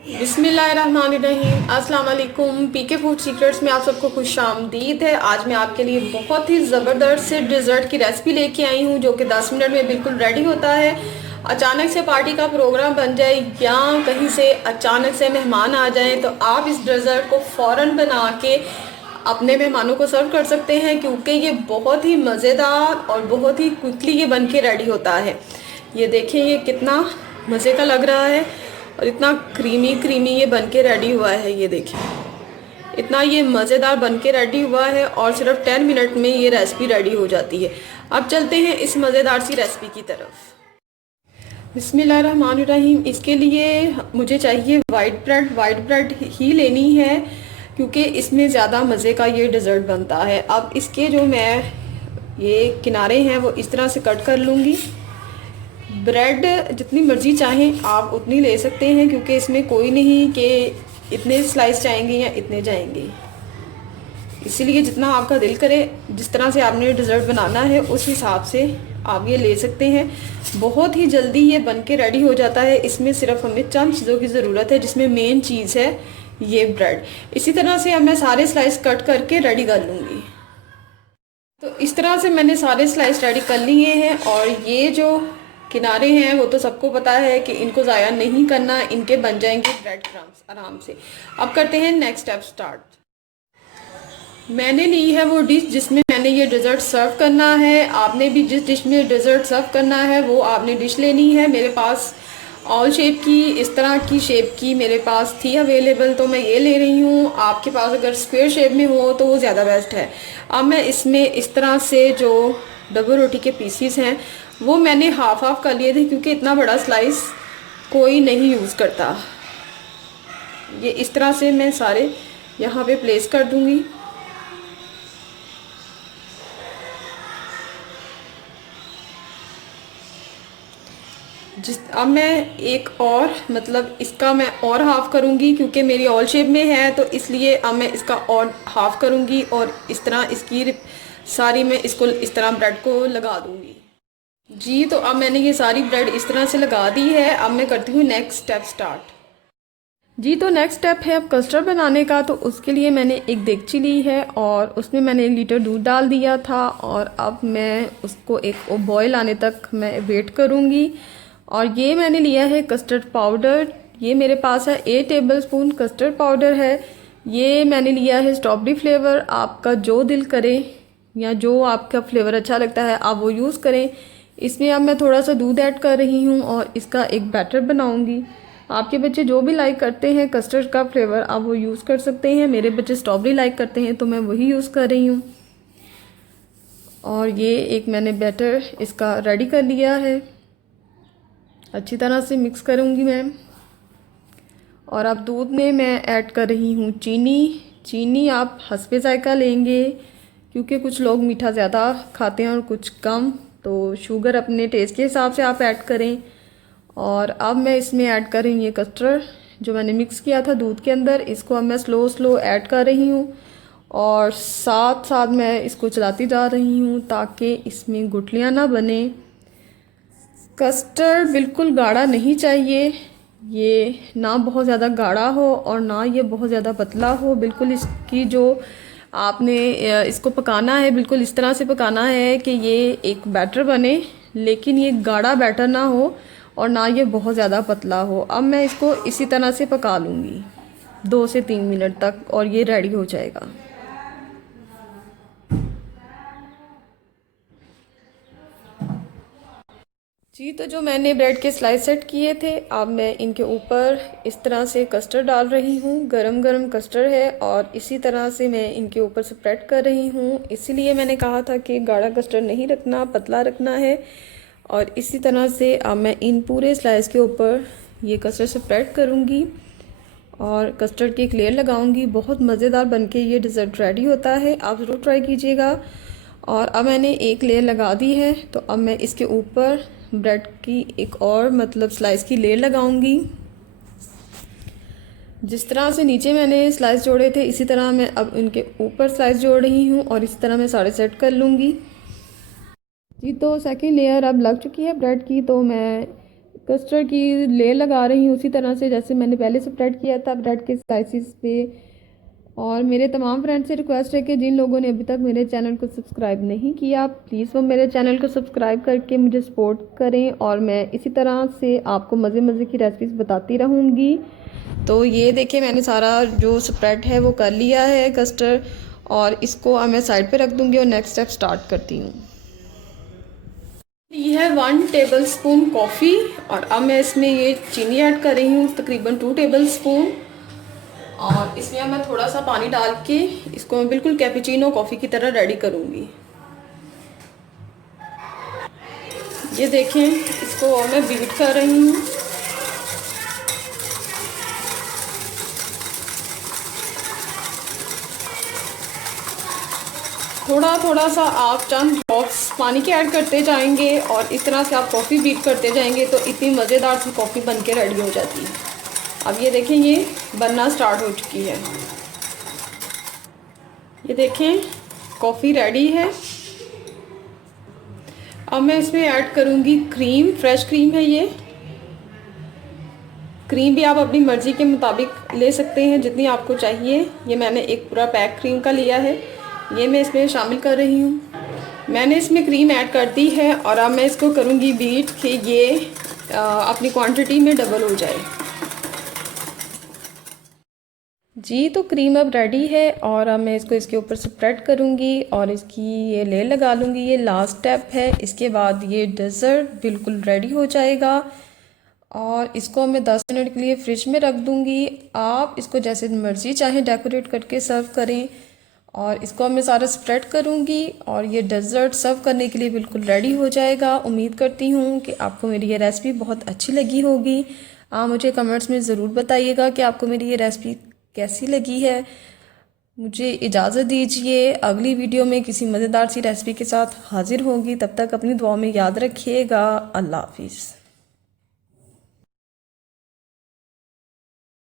बिस्मिल्लाहिर्रहमानिर्रहीम। अस्सलाम वालेकुम। पीके फूड सीक्रेट्स में आप सबको खुश आमदीद है। आज मैं आपके लिए बहुत ही ज़बरदस्त से डिज़र्ट की रेसिपी लेके आई हूँ जो कि 10 मिनट में बिल्कुल रेडी होता है। अचानक से पार्टी का प्रोग्राम बन जाए या कहीं से अचानक से मेहमान आ जाएं तो आप इस डिज़र्ट को फ़ौरन बना के अपने मेहमानों को सर्व कर सकते हैं, क्योंकि ये बहुत ही मज़ेदार और बहुत ही क्विकली ये बन के रेडी होता है। ये देखिए ये कितना मज़े का लग रहा है और इतना क्रीमी क्रीमी ये बन के रेडी हुआ है। ये देखिए इतना ये मज़ेदार बन के रेडी हुआ है और सिर्फ 10 मिनट में ये रेसिपी रेडी हो जाती है। अब चलते हैं इस मज़ेदार सी रेसिपी की तरफ। बिस्मिल्लाहिर्रहमानिर्रहीम। इसके लिए मुझे चाहिए वाइट ब्रेड ही लेनी है, क्योंकि इसमें ज़्यादा मज़े का ये डिज़र्ट बनता है। अब इसके जो मैं ये किनारे हैं वो इस तरह से कट कर लूँगी। ब्रेड जितनी मर्ज़ी चाहें आप उतनी ले सकते हैं, क्योंकि इसमें कोई नहीं कि इतने स्लाइस जाएंगे या इतने जाएंगे। इसीलिए जितना आपका दिल करे, जिस तरह से आपने डिज़र्ट बनाना है उस हिसाब से आप ये ले सकते हैं। बहुत ही जल्दी ये बन के रेडी हो जाता है। इसमें सिर्फ हमें चंद चीज़ों की ज़रूरत है, जिसमें मेन चीज़ है ये ब्रेड। इसी तरह से अब मैं सारे स्लाइस कट करके रेडी कर लूँगी। तो इस तरह से मैंने सारे स्लाइस रेडी कर लिए हैं और ये जो किनारे हैं वो तो सबको पता है कि इनको ज़ाया नहीं करना, इनके बन जाएंगे ब्रेड क्रम्स आराम से। अब करते हैं नेक्स्ट स्टेप स्टार्ट। मैंने ली है वो डिश जिसमें मैंने ये डिज़र्ट सर्व करना है। आपने भी जिस डिश में डिज़र्ट सर्व करना है वो आपने डिश लेनी है। मेरे पास ऑल शेप की, इस तरह की शेप की मेरे पास थी अवेलेबल, तो मैं ये ले रही हूँ। आपके पास अगर स्क्वायर शेप में हो तो वो ज़्यादा बेस्ट है। अब मैं इसमें इस तरह से जो डबल रोटी के पीसीस हैं वो मैंने हाफ हाफ कर लिए थे, क्योंकि इतना बड़ा स्लाइस कोई नहीं यूज़ करता। ये इस तरह से मैं सारे यहाँ पे प्लेस कर दूँगी। अब मैं एक और मतलब इसका मैं और हाफ़ करूँगी, क्योंकि मेरी ऑल शेप में है तो इसलिए अब मैं इसका और हाफ़ करूँगी और इस तरह इसकी सारी मैं इसको इस तरह ब्रेड को लगा दूँगी। जी तो अब मैंने ये सारी ब्रेड इस तरह से लगा दी है। अब मैं करती हूँ नेक्स्ट स्टेप स्टार्ट। जी तो नेक्स्ट स्टेप है अब कस्टर्ड बनाने का। तो उसके लिए मैंने एक देगची ली है और उसमें मैंने 1 लीटर दूध डाल दिया था और अब मैं उसको एक बॉयल आने तक मैं वेट करूँगी। और ये मैंने लिया है कस्टर्ड पाउडर। ये मेरे पास है 8 टेबलस्पून कस्टर्ड पाउडर है। ये मैंने लिया है स्ट्रॉबेरी फ्लेवर। आपका जो दिल करे या जो आपका फ्लेवर अच्छा लगता है आप वो यूज़ करें। इसमें अब मैं थोड़ा सा दूध ऐड कर रही हूँ और इसका एक बैटर बनाऊँगी। आपके बच्चे जो भी लाइक करते हैं कस्टर्ड का फ्लेवर आप वो यूज़ कर सकते हैं। मेरे बच्चे स्ट्रॉबेरी लाइक करते हैं तो मैं वही यूज़ कर रही हूँ। और ये एक मैंने बैटर इसका रेडी कर लिया है। अच्छी तरह से मिक्स करूँगी मैं। और अब दूध में मैं ऐड कर रही हूँ चीनी आप हस्बे ज़ायका लेंगे, क्योंकि कुछ लोग मीठा ज़्यादा खाते हैं और कुछ कम, तो शुगर अपने टेस्ट के हिसाब से आप ऐड करें। और अब मैं इसमें ऐड कर रही हूँ ये कस्टर्ड जो मैंने मिक्स किया था दूध के अंदर। इसको अब मैं स्लो ऐड कर रही हूँ और साथ साथ मैं इसको चलाती जा रही हूँ ताकि इसमें गुठलियाँ ना बने। कस्टर्ड बिल्कुल गाढ़ा नहीं चाहिए, ये ना बहुत ज़्यादा गाढ़ा हो और ना ये बहुत ज़्यादा पतला हो। बिल्कुल इसकी जो आपने इसको पकाना है बिल्कुल इस तरह से पकाना है कि ये एक बैटर बने, लेकिन ये गाढ़ा बैटर ना हो और ना ये बहुत ज़्यादा पतला हो। अब मैं इसको इसी तरह से पका लूँगी 2 से 3 मिनट तक और ये रेडी हो जाएगा। जी तो जो मैंने ब्रेड के स्लाइस सेट किए थे अब मैं इनके ऊपर इस तरह से कस्टर्ड डाल रही हूँ। गरम गरम कस्टर्ड है और इसी तरह से मैं इनके ऊपर स्प्रेड कर रही हूँ। इसीलिए मैंने कहा था कि गाढ़ा कस्टर्ड नहीं रखना, पतला रखना है। और इसी तरह से अब मैं इन पूरे स्लाइस के ऊपर ये कस्टर्ड स्प्रेड करूँगी और कस्टर्ड की एक लेयर लगाऊंगी। बहुत मज़ेदार बनके ये डिज़र्ट रेडी होता है, आप ज़रूर ट्राई कीजिएगा। और अब मैंने एक लेयर लगा दी है तो अब मैं इसके ऊपर ब्रेड की एक और मतलब स्लाइस की लेयर लगाऊंगी। जिस तरह से नीचे मैंने स्लाइस जोड़े थे इसी तरह मैं अब इनके ऊपर स्लाइस जोड़ रही हूँ और इसी तरह मैं सारे सेट कर लूँगी। जी तो सेकंड लेयर अब लग चुकी है ब्रेड की, तो मैं कस्टर्ड की लेयर लगा रही हूँ उसी तरह से जैसे मैंने पहले स्प्रेड किया था ब्रेड के स्लाइसिस पे। और मेरे तमाम फ्रेंड्स से रिक्वेस्ट है कि जिन लोगों ने अभी तक मेरे चैनल को सब्सक्राइब नहीं किया प्लीज़ वो मेरे चैनल को सब्सक्राइब करके मुझे सपोर्ट करें, और मैं इसी तरह से आपको मज़े मज़े की रेसिपीज़ बताती रहूँगी। तो ये देखिए मैंने सारा जो स्प्रेड है वो कर लिया है कस्टर्ड, और इसको अब मैं साइड पे रख दूँगी और नेक्स्ट स्टेप स्टार्ट करती हूँ। ये है 1 टेबल स्पून कॉफ़ी, और अब मैं इसमें ये चीनी ऐड कर रही हूँ तकरीबन 2 टेबल स्पून, और इसमें मैं थोड़ा सा पानी डाल के इसको मैं बिल्कुल कैपुचिनो कॉफ़ी की तरह रेडी करूँगी। ये देखें इसको मैं बीट कर रही हूँ। थोड़ा थोड़ा सा आप चंद ड्रॉप्स पानी के ऐड करते जाएंगे और इस तरह से आप कॉफ़ी बीट करते जाएंगे तो इतनी मज़ेदार सी कॉफ़ी बन के रेडी हो जाती है। अब ये देखें ये बनना स्टार्ट हो चुकी है। ये देखें कॉफ़ी रेडी है। अब मैं इसमें ऐड करूँगी क्रीम, फ्रेश क्रीम है ये। क्रीम भी आप अपनी मर्ज़ी के मुताबिक ले सकते हैं जितनी आपको चाहिए। ये मैंने एक पूरा पैक क्रीम का लिया है, ये मैं इसमें शामिल कर रही हूँ। मैंने इसमें क्रीम ऐड कर दी है और अब मैं इसको करूँगी बीट कि ये अपनी क्वांटिटी में डबल हो जाए। जी तो क्रीम अब रेडी है और अब मैं इसको इसके ऊपर स्प्रेड करूँगी और इसकी ये लेयर लगा लूँगी। ये लास्ट स्टेप है, इसके बाद ये डेज़र्ट बिल्कुल रेडी हो जाएगा और इसको मैं 10 मिनट के लिए फ्रिज में रख दूँगी। आप इसको जैसे मर्ज़ी चाहे डेकोरेट करके सर्व करें। और इसको मैं सारा स्प्रेड करूँगी और ये डेज़र्ट सर्व करने के लिए बिल्कुल रेडी हो जाएगा। उम्मीद करती हूँ कि आपको मेरी ये रेसिपी बहुत अच्छी लगी होगी। आप मुझे कमेंट्स में ज़रूर बताइएगा कि आपको मेरी ये रेसिपी कैसी लगी है। मुझे इजाज़त दीजिए, अगली वीडियो में किसी मज़ेदार सी रेसिपी के साथ हाज़िर होंगी। तब तक अपनी दुआ में याद रखिएगा। अल्लाह हाफिज़।